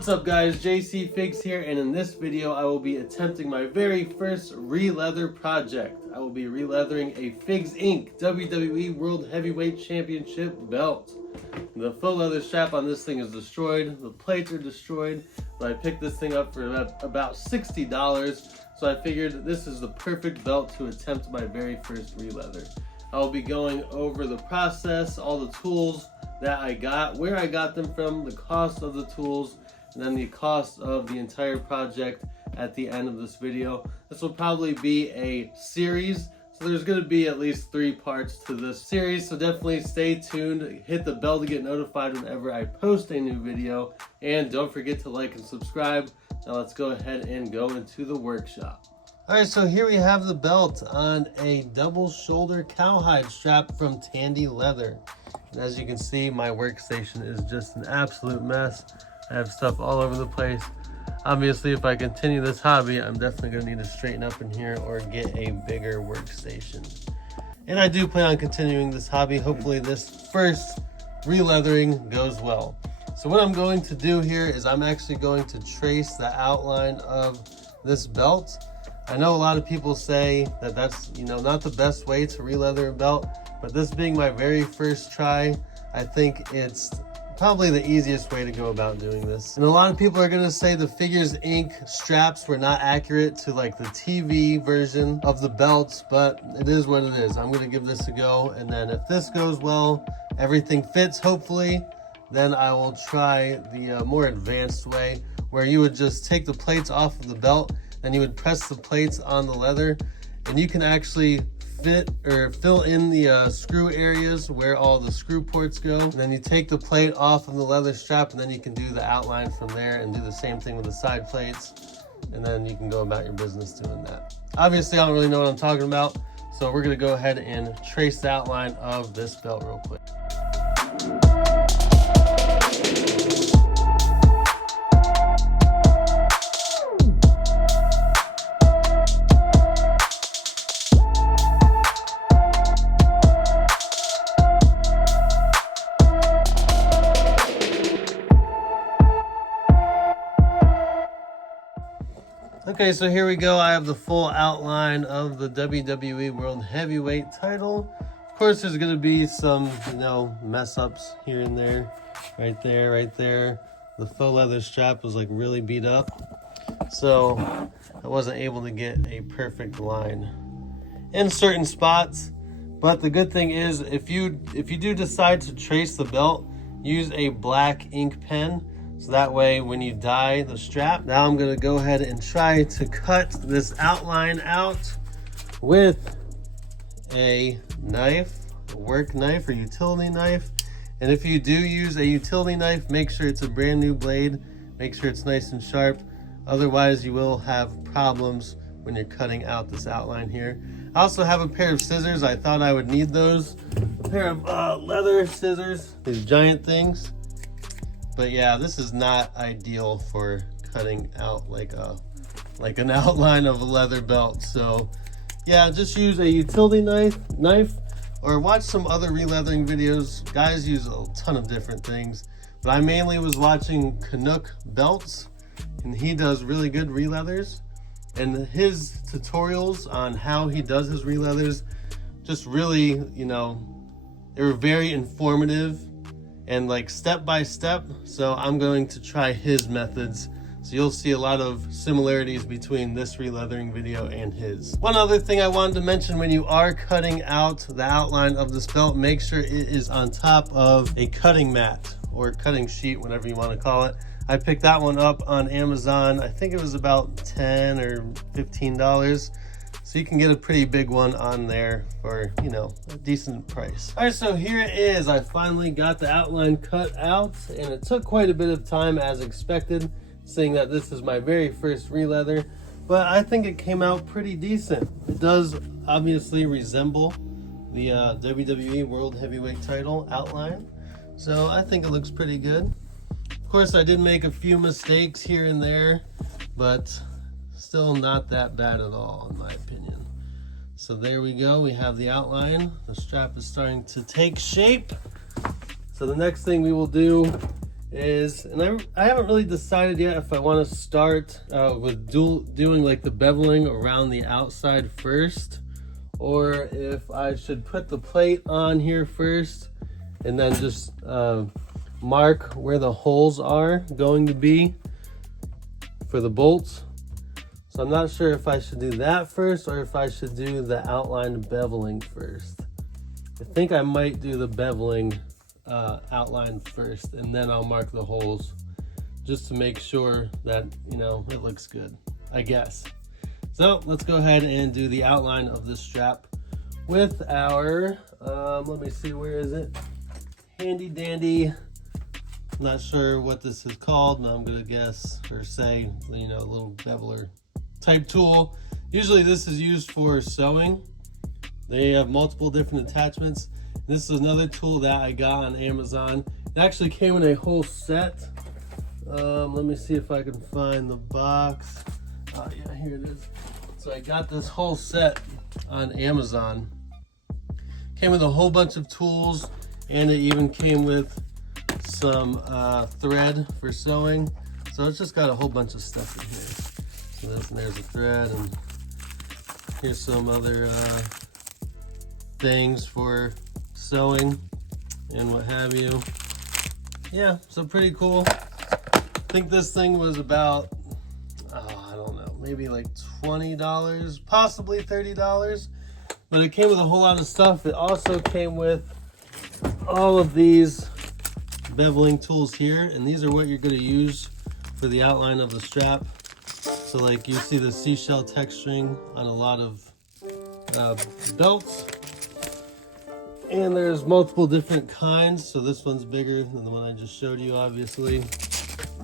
What's up guys, Jcfigz here, and in this video I will be attempting my very first re-leather project. I will be re-leathering a Jcfigz Inc. WWE World Heavyweight Championship belt. The faux leather strap on this thing is destroyed, the plates are destroyed, but I picked this thing up for about $60, so I figured this is the perfect belt to attempt my very first re-leather. I will be going over the process, all the tools that I got, where I got them from, the cost of the tools, and then the cost of the entire project at the end of this video. This will probably be a series, so there's going to be at least 3 parts to this series, so definitely stay tuned, hit the bell to get notified whenever I post a new video, and don't forget to like and subscribe. Now let's go ahead and go into the workshop. Alright, so here we have the belt on a double shoulder cowhide strap from Tandy Leather. And as you can see, my workstation is just an absolute mess. I have stuff all over the place. Obviously, if I continue this hobby, I'm definitely going to need to straighten up in here or get a bigger workstation. And I do plan on continuing this hobby. Hopefully this first re-leathering goes well. So what I'm going to do here is I'm actually going to trace the outline of this belt. I know a lot of people say that that's, not the best way to re-leather a belt, but this being my very first try, I think it's probably the easiest way to go about doing this. And a lot of people are going to say the Jcfigz Inc. straps were not accurate to like the TV version of the belts, but it is what it is. I'm going to give this a go, and then if this goes well, everything fits hopefully, then I will try the more advanced way where you would just take the plates off of the belt and you would press the plates on the leather, and you can actually fit or fill in the screw areas where all the screw ports go. And then you take the plate off of the leather strap, and then you can do the outline from there and do the same thing with the side plates, and then you can go about your business doing that. Obviously I don't really know what I'm talking about, so we're going to go ahead and trace the outline of this belt real quick. Okay, so here we go. I have the full outline of the WWE World Heavyweight title. Of course, there's going to be some, mess ups here and there. Right there, right there. The faux leather strap was like really beat up, so I wasn't able to get a perfect line in certain spots. But the good thing is, if you do decide to trace the belt, use a black ink pen. So that way when you dye the strap, now I'm gonna go ahead and try to cut this outline out with a knife, a work knife or utility knife. And if you do use a utility knife, make sure it's a brand new blade, make sure it's nice and sharp. Otherwise you will have problems when you're cutting out this outline here. I also have a pair of scissors. I thought I would need those. A pair of leather scissors, these giant things. But yeah, this is not ideal for cutting out like an outline of a leather belt. So yeah, just use a utility knife, or watch some other re-leathering videos. Guys use a ton of different things, but I mainly was watching Canuck Belts, and he does really good re-leathers. And his tutorials on how he does his re-leathers just really, they were very informative and like step by step. So I'm going to try his methods. So you'll see a lot of similarities between this re-leathering video and his. One other thing I wanted to mention, when you are cutting out the outline of this belt, make sure it is on top of a cutting mat or cutting sheet, whatever you want to call it. I picked that one up on Amazon. I think it was about $10 or $15. So you can get a pretty big one on there for, a decent price. All right, so here it is. I finally got the outline cut out, and it took quite a bit of time as expected, seeing that this is my very first re-leather, but I think it came out pretty decent. It does obviously resemble the WWE World Heavyweight title outline, so I think it looks pretty good. Of course, I did make a few mistakes here and there, but still not that bad at all in my opinion. So there we go, we have the outline. The strap is starting to take shape. So the next thing we will do is, and I haven't really decided yet if I want to start with doing like the beveling around the outside first, or if I should put the plate on here first and then just mark where the holes are going to be for the bolts. So I'm not sure if I should do that first or if I should do the outline beveling first. I think I might do the beveling outline first, and then I'll mark the holes just to make sure that, you know, it looks good, I guess. So let's go ahead and do the outline of this strap with our, let me see, where is it? Handy dandy, I'm not sure what this is called, but I'm gonna guess or say, you know, a little beveler type tool. Usually this is used for sewing. They have multiple different attachments. This is another tool that I got on Amazon. It actually came in a whole set. Let me see if I can find the box. Oh yeah, here it is. So I got this whole set on Amazon. Came with a whole bunch of tools, and it even came with some thread for sewing. So it's just got a whole bunch of stuff in here. So there's a thread, and here's some other things for sewing and what have you. Yeah, so pretty cool. I think this thing was about, I don't know, maybe like $20, possibly $30, but it came with a whole lot of stuff. It also came with all of these beveling tools here, and these are what you're going to use for the outline of the strap. So like you see the seashell texturing on a lot of belts. And there's multiple different kinds. So this one's bigger than the one I just showed you, obviously.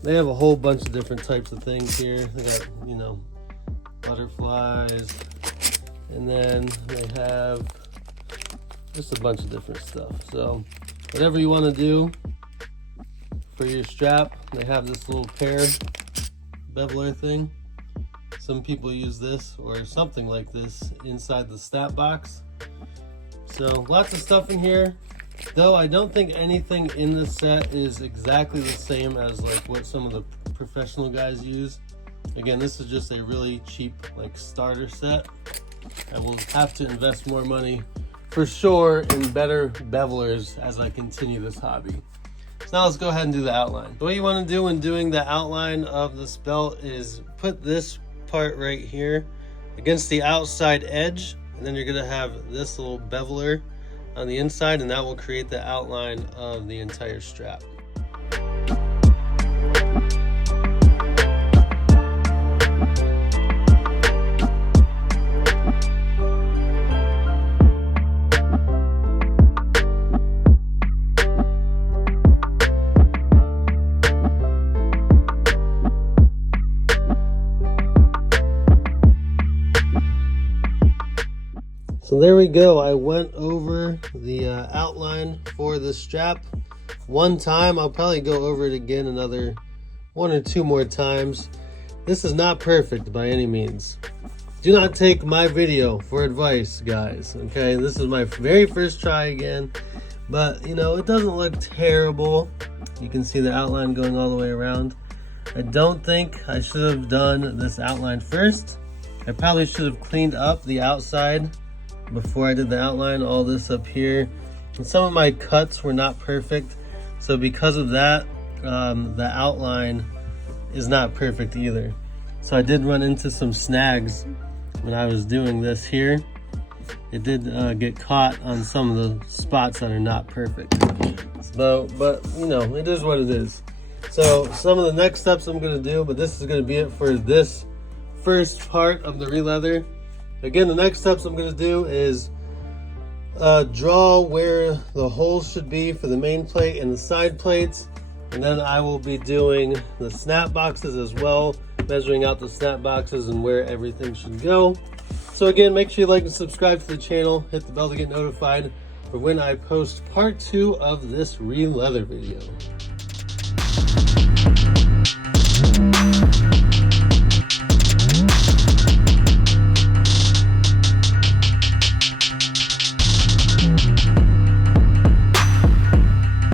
They have a whole bunch of different types of things here. They got, you know, butterflies. And then they have just a bunch of different stuff. So whatever you want to do for your strap, they have this little pair beveler thing. Some people use this or something like this inside the snap box. So lots of stuff in here, though I don't think anything in this set is exactly the same as like what some of the professional guys use. Again, this is just a really cheap like starter set. I will have to invest more money for sure in better bevelers as I continue this hobby. So now let's go ahead and do the outline. What you want to do when doing the outline of this belt is put this part right here against the outside edge, and then you're going to have this little beveler on the inside, and that will create the outline of the entire strap. So there we go. I went over the outline for the strap one time. I'll probably go over it again another 1 or 2 more times. This is not perfect by any means. Do not take my video for advice, guys. Okay, this is my very first try again, but you know, it doesn't look terrible. You can see the outline going all the way around. I don't think I should have done this outline first. I probably should have cleaned up the outside before I did the outline. All this up here, and some of my cuts were not perfect, so because of that, the outline is not perfect either. So I did run into some snags when I was doing this here. It did get caught on some of the spots that are not perfect. So, but you know, it is what it is. So some of the next steps I'm going to do, but this is going to be it for this first part of the re-leather. Again, the next steps I'm going to do is draw where the holes should be for the main plate and the side plates, and then I will be doing the snap boxes as well, measuring out the snap boxes and where everything should go. So again, make sure you like and subscribe to the channel, hit the bell to get notified for when I post part 2 of this re-leather video.